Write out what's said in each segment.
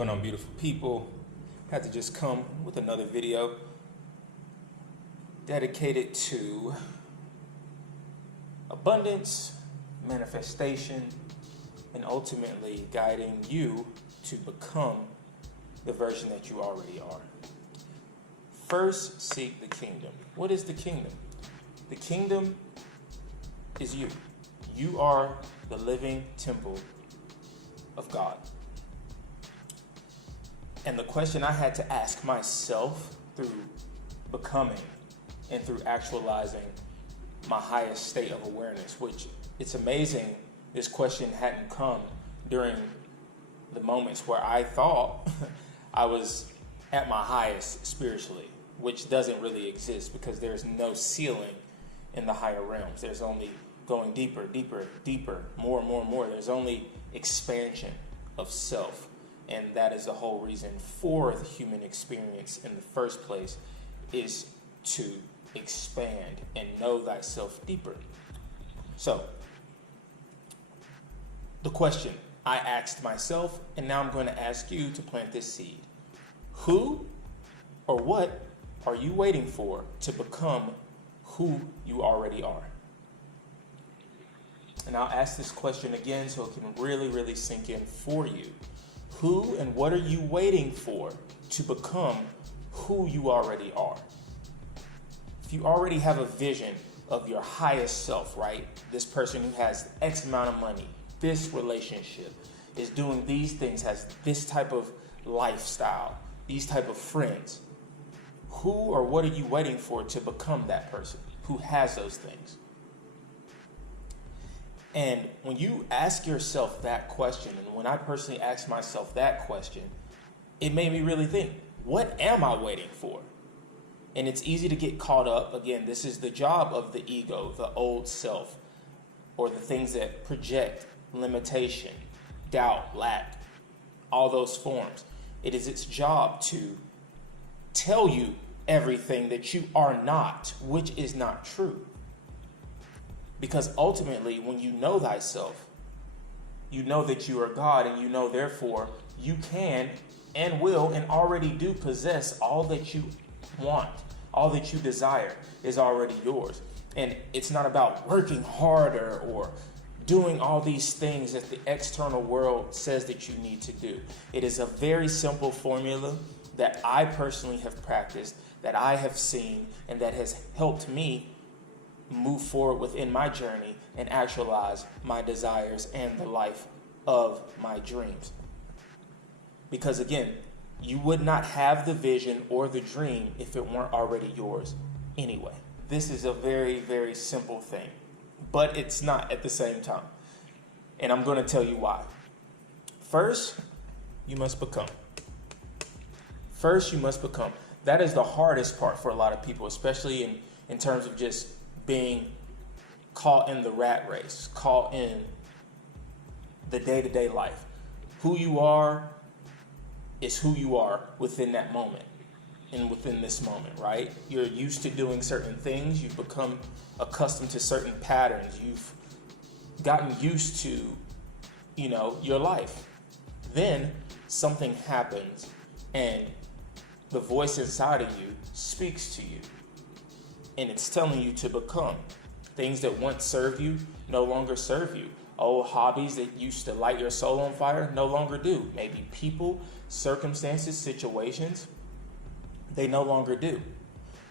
Going on, beautiful people? Had to just come with another video dedicated to abundance, manifestation, and ultimately guiding you to become the version that you already are. First, seek the kingdom. What is the kingdom? The kingdom is you. You are the living temple of God. And the question I had to ask myself through becoming and through actualizing my highest state of awareness, which it's amazing this question hadn't come during the moments where I thought I was at my highest spiritually, which doesn't really exist because there's no ceiling in the higher realms. There's only going deeper, deeper, deeper, more and more and more. There's only expansion of self. And that is the whole reason for the human experience in the first place, is to expand and know thyself deeper. So, the question I asked myself, and now I'm going to ask you to plant this seed. Who or what are you waiting for to become who you already are? And I'll ask this question again so it can really, really sink in for you. Who and what are you waiting for to become who you already are? If you already have a vision of your highest self, right? This person who has X amount of money, this relationship, is doing these things, has this type of lifestyle, these type of friends. Who or what are you waiting for to become that person who has those things? And when you ask yourself that question, and when I personally asked myself that question, it made me really think, what am I waiting for? And it's easy to get caught up. Again, this is the job of the ego, the old self, or the things that project limitation, doubt, lack, all those forms. It is its job to tell you everything that you are not, which is not true. Because ultimately, when you know thyself, you know that you are God, and you know, therefore, you can and will and already do possess all that you want, all that you desire is already yours. And it's not about working harder or doing all these things that the external world says that you need to do. It is a very simple formula that I personally have practiced, that I have seen, and that has helped me move forward within my journey and actualize my desires and the life of my dreams. Because again, you would not have the vision or the dream if it weren't already yours anyway. This is a very, very simple thing, but it's not at the same time. And I'm going to tell you why. First, you must become. First, you must become. That is the hardest part for a lot of people, especially in terms of just being caught in the rat race, caught in the day-to-day life. Who you are is who you are within that moment and within this moment, right? You're used to doing certain things. You've become accustomed to certain patterns. You've gotten used to, your life. Then something happens and the voice inside of you speaks to you. And it's telling you to become. Things that once served you no longer serve you. Old hobbies that used to light your soul on fire no longer do. Maybe people, circumstances, situations, they no longer do.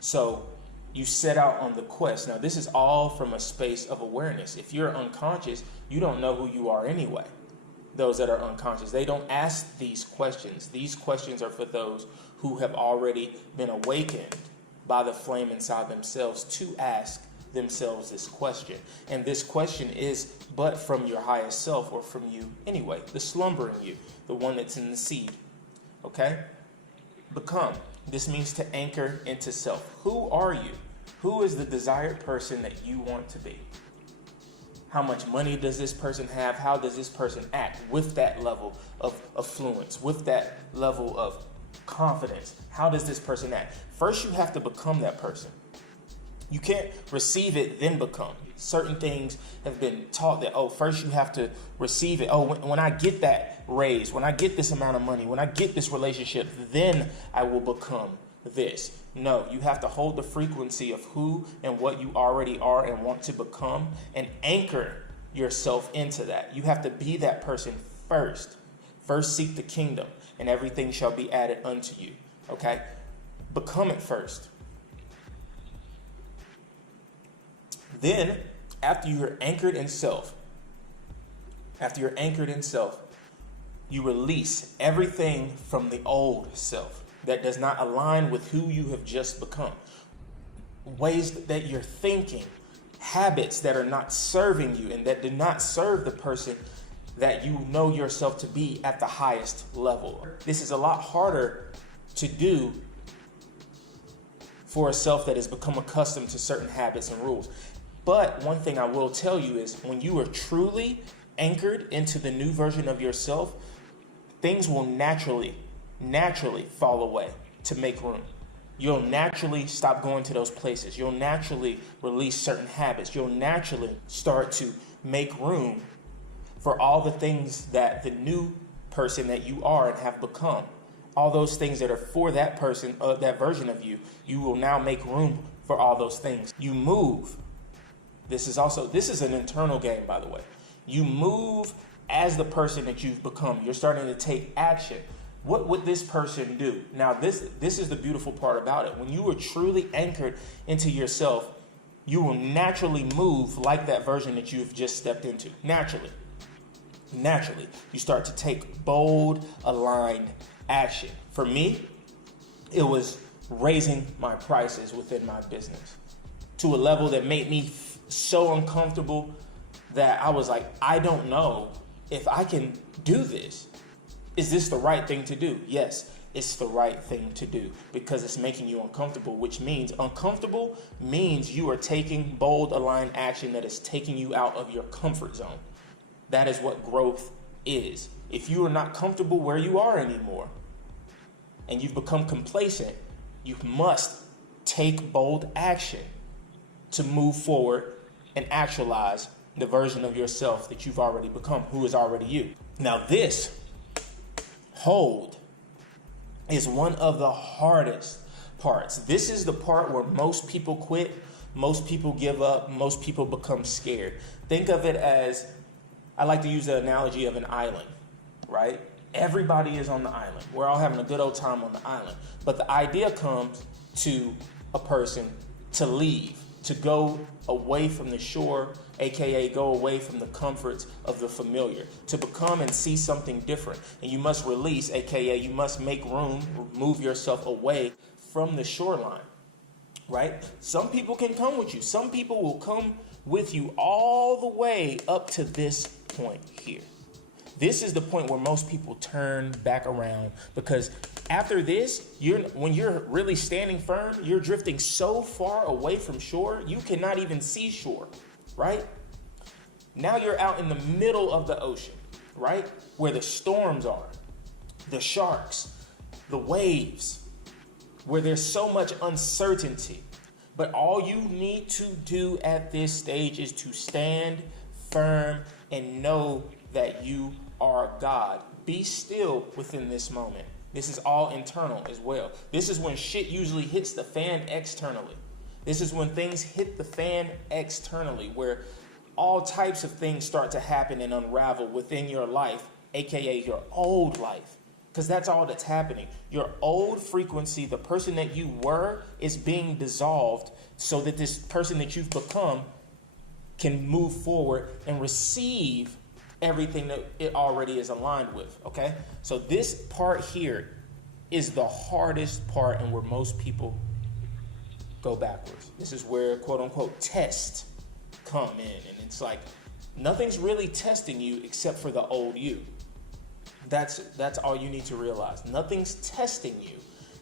So you set out on the quest. Now, this is all from a space of awareness. If you're unconscious, you don't know who you are anyway. Those that are unconscious, they don't ask these questions. These questions are for those who have already been awakened by the flame inside themselves to ask themselves this question. And this question is but from your highest self, or from you anyway, the slumbering you, the one that's in the seed. Okay? Become. This means to anchor into self. Who are you? Who is the desired person that you want to be? How much money does this person have? How does this person act with that level of affluence, with that level of confidence? How does this person act? First, you have to become that person. You can't receive it, then become. Certain things have been taught that, first you have to receive it. When I get that raise, when I get this amount of money, when I get this relationship, then I will become this. No, you have to hold the frequency of who and what you already are and want to become and anchor yourself into that. You have to be that person first. First seek the kingdom and everything shall be added unto you. Okay? Become it first. Then, after you're anchored in self, you release everything from the old self that does not align with who you have just become. Ways that you're thinking, habits that are not serving you and that do not serve the person that you know yourself to be at the highest level. This is a lot harder to do for a self that has become accustomed to certain habits and rules. But one thing I will tell you is when you are truly anchored into the new version of yourself, things will naturally fall away to make room. You'll naturally stop going to those places. You'll naturally release certain habits. You'll naturally start to make room for all the things that the new person that you are and have become. All those things that are for that person, that version of you, you will now make room for all those things. You move. This is an internal game, by the way. You move as the person that you've become. You're starting to take action. What would this person do? Now, this is the beautiful part about it. When you are truly anchored into yourself, you will naturally move like that version that you've just stepped into. Naturally, you start to take bold, aligned action. For me, it was raising my prices within my business to a level that made me so uncomfortable that I was like, I don't know if I can do this. Is this the right thing to do? Yes, it's the right thing to do because it's making you uncomfortable, which means uncomfortable means you are taking bold, aligned action that is taking you out of your comfort zone. That is what growth is. If you are not comfortable where you are anymore and you've become complacent, you must take bold action to move forward and actualize the version of yourself that you've already become, who is already you. Now this hold is one of the hardest parts. This is the part where most people quit, most people give up, most people become scared. Think of it as, I like to use the analogy of an island, right? Everybody is on the island. We're all having a good old time on the island. But the idea comes to a person to leave, to go away from the shore, aka go away from the comforts of the familiar, to become and see something different. And you must release, aka you must make room, move yourself away from the shoreline, right? Some people can come with you. Some people will come with you all the way up to this point here. This is the point where most people turn back around because after this, when you're really standing firm, you're drifting so far away from shore, you cannot even see shore, right? Now you're out in the middle of the ocean, right? Where the storms are, the sharks, the waves, where there's so much uncertainty. But all you need to do at this stage is to stand firm and know that you are God. Be still within this moment. This is all internal as well. This is when shit usually hits the fan externally. This is when things hit the fan externally, where all types of things start to happen and unravel within your life, aka your old life. Because that's all that's happening. Your old frequency, the person that you were, is being dissolved so that this person that you've become can move forward and receive everything that it already is aligned with, okay? So this part here is the hardest part and where most people go backwards. This is where, quote unquote, tests come in. And it's like, nothing's really testing you except for the old you. That's all you need to realize. Nothing's testing you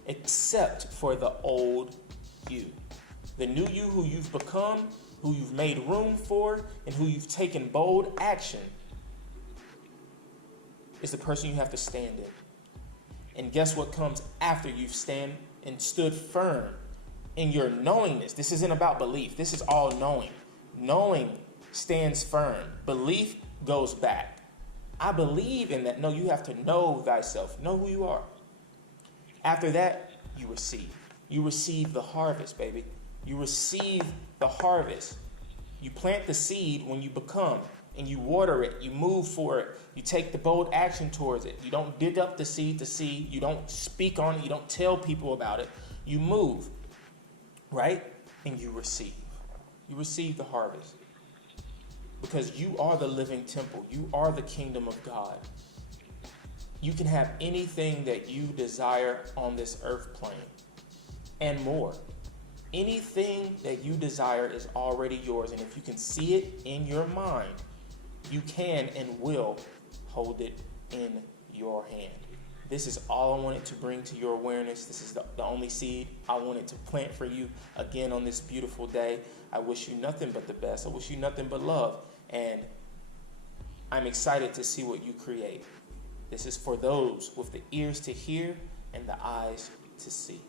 except for the old you. The new you who you've become, who you've made room for, and who you've taken bold action is the person you have to stand in. And guess what comes after you've stand and stood firm in your knowingness. This isn't about belief. This is all knowing. Knowing stands firm. Belief goes back. I believe in that. No, you have to know thyself. Know who you are. After that, you receive. You receive the harvest, baby. You receive the harvest. You plant the seed when you become, and you water it. You move for it. You take the bold action towards it. You don't dig up the seed to see. You don't speak on it. You don't tell people about it. You move, right? And you receive. You receive the harvest. Because you are the living temple. You are the kingdom of God. You can have anything that you desire on this earth plane and more. Anything that you desire is already yours. And if you can see it in your mind, you can and will hold it in your hand. This is all I wanted to bring to your awareness. This is the only seed I wanted to plant for you again on this beautiful day. I wish you nothing but the best. I wish you nothing but love. And I'm excited to see what you create. This is for those with the ears to hear and the eyes to see.